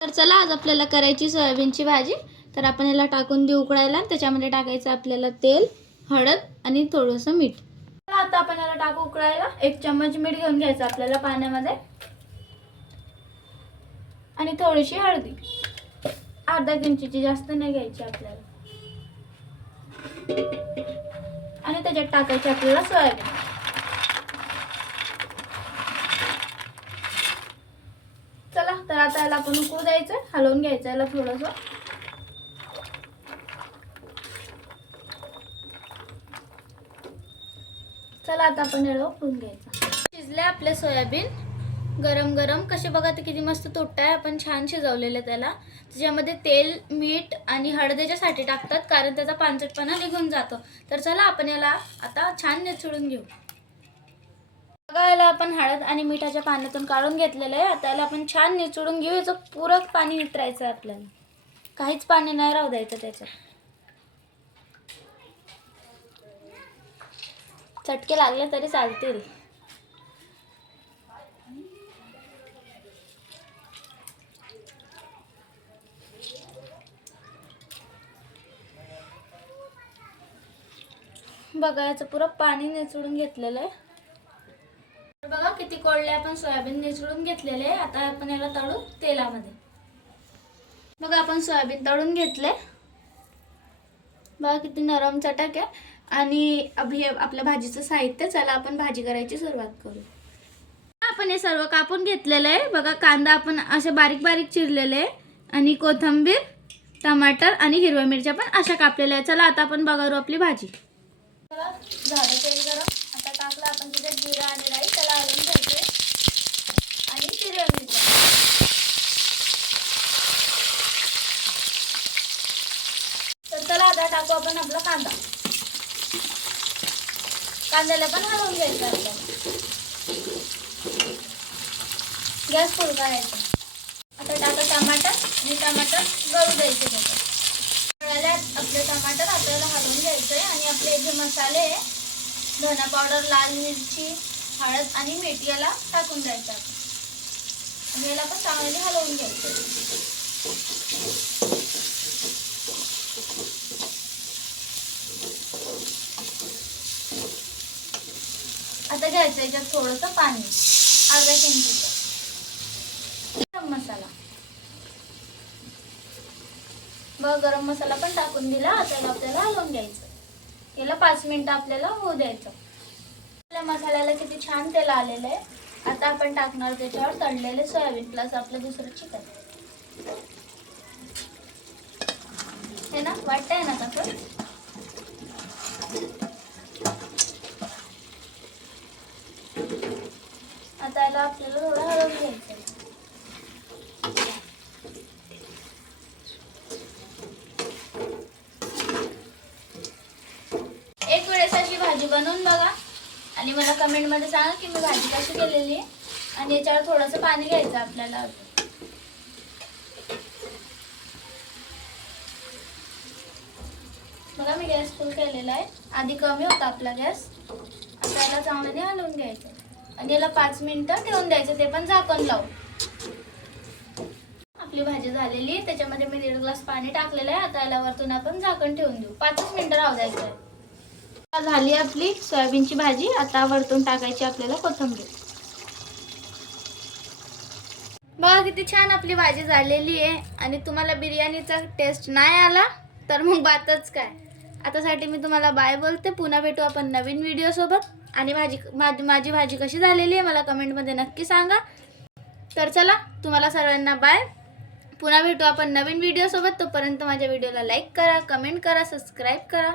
तर चला आज आपल्याला करायची सोयाबीनची भाजी। तर आपण याला टाकून देऊ उकळायला। त्याच्यामध्ये टाकायचं आपल्याला तेल, हळद आणि थोडंसं मीठ। आता आपण याला टाकू उकळायला। 1 चम्मच मीठ घेऊन घ्यायचं आपल्याला पाण्यामध्ये आणि थोडीशी हळदी, अर्धा इंचीची, जास्त नाही घ्यायची आपल्याला। आणि त्याच्यात टाकायची आपल्याला सोयाबीन। चला तर आता याला आपण उकळू द्यायचं, हलवून घ्यायचं याला थोडंसं। चला आता आपण याला उकळून घ्यायचं। शिजले आपले सोयाबीन गरम गरम, कसे बघा ते किती मस्त तुटताय। आपण छान शिजवलेले त्याला। त्याच्यामध्ये तेल, मीठ आणि हळद याच्यासाठी टाकतात कारण त्याचा पांचटपणा निघून जातो। तर चला आपण याला आता छान निचळून घेऊ। बघा याला आपण हळद आणि मिठाच्या पाण्यातून काढून घेतलेलं आहे। आता याला आपण छान निचळून घेऊ। याचं पुरं पाणी नितरायचं आहे आपल्याला, काहीच पाणी नाही राहू द्यायचं त्याच्यात। चटके लागले तरी चालतील। बघा याचं पुरं पाणी निचळून घेतलेलं आहे। बघा किती कोरडे आपण सोयाबीन निचळून घेतलेले आहे। आता आपण याला तळू तेलामध्ये। बघा आपण सोयाबीन तळून घेतले। बघा किती नरम चटक आहे। आणि अभी आपल्या भाजीचं साहित्य, चला आपण भाजी करायची सुरुवात करू। आपण हे सर्व कापून घेतलेलं आहे। बघा कांदा आपण असे बारीक बारीक चिरलेले आहे आणि कोथिंबीर, टमाटर आणि हिरव्या मिरच्या पण अशा कापलेल्या आहे। चला आता आपण बघू आपली भाजी। झालं तेल गरम, आता टाकलं आपण तिथे जिरा आणि राई, त्याला हलवून घ्यायचे आणि हिरव्या मिरच्या। तर चला आता टाकू आपण आपला कांदा, कांद्याला पण हलवून घ्यायचं आपल्याला। गॅस फुल करायचा। आता टाका टमाटर आणि टमाटर गळू द्यायचे त्याच्यात। आपले टमाटर आपल्याला हलवून घ्यायचे आणि आपले जे मसाले आहे, धना पावडर, लाल मिरची, हळद आणि मीठ याला टाकून द्यायचं आणि याला पण चांगले हलवून घ्यायचं। आता घ्यायचं याच्यात थोडंसं पाणी, अर्धा चमचा गरम मसाला। बघा गरम मसाला पण टाकून दिला। आता आपल्याला हलवून घ्यायचं। याला 5 मिनिटं आपल्याला होऊ द्यायचं। आपल्या मसाल्याला किती छान तेल आलेलं आहे। आता आपण टाकणार त्याच्यावर तळलेले सोयाबीन प्लस आपलं दुसरं चिकन। हे ना वाटतंय ना तसं। आता याला आपल्याला थोडं हलवून घ्यायचं। एक वेळेस अशी भाजी बनवून बघा आणि मला कमेंट मध्ये सांगा की मी भाजी कशी केलेली आहे। आणि याच्यावर थोडंसं पाणी घ्यायचं आपल्याला। बघा मी गॅस फुल केलेला आहे, आधी कमी होता आपला गॅस। आता याला चांगल्याने हलवून घ्यायचं आणि याला 5 मिनिटं ठेवून द्यायचं, ते पण झाकण लावून। आपली भाजी झालेली आहे, त्याच्यामध्ये मी 1.5 ग्लास पाणी टाकलेलं आहे। आता याला वरतून आपण झाकण ठेवून देऊ, 5 मिनिटं राहू द्यायचं आहे। झाली आपली सोयाबीनची भाजी। आता वरतून टाकायची आपल्याला कोथिंबीर। बघा किती छान आपली भाजी झालेली आहे। आणि तुम्हाला बिर्याणीचा टेस्ट नाही आला तर मग बातच काय। आतासाठी मी तुम्हाला बाय बोलते, पुन्हा भेटू आपण नवीन व्हिडिओ सोबत। आणि माझी भाजी कशी झालेली आहे मला कमेंटमध्ये नक्की सांगा। तर चला तुम्हाला सर्वांना बाय, पुन्हा भेटू आपण नवीन व्हिडिओ सोबत। तोपर्यंत माझ्या व्हिडिओला लाईक करा, कमेंट करा, सबस्क्राईब करा।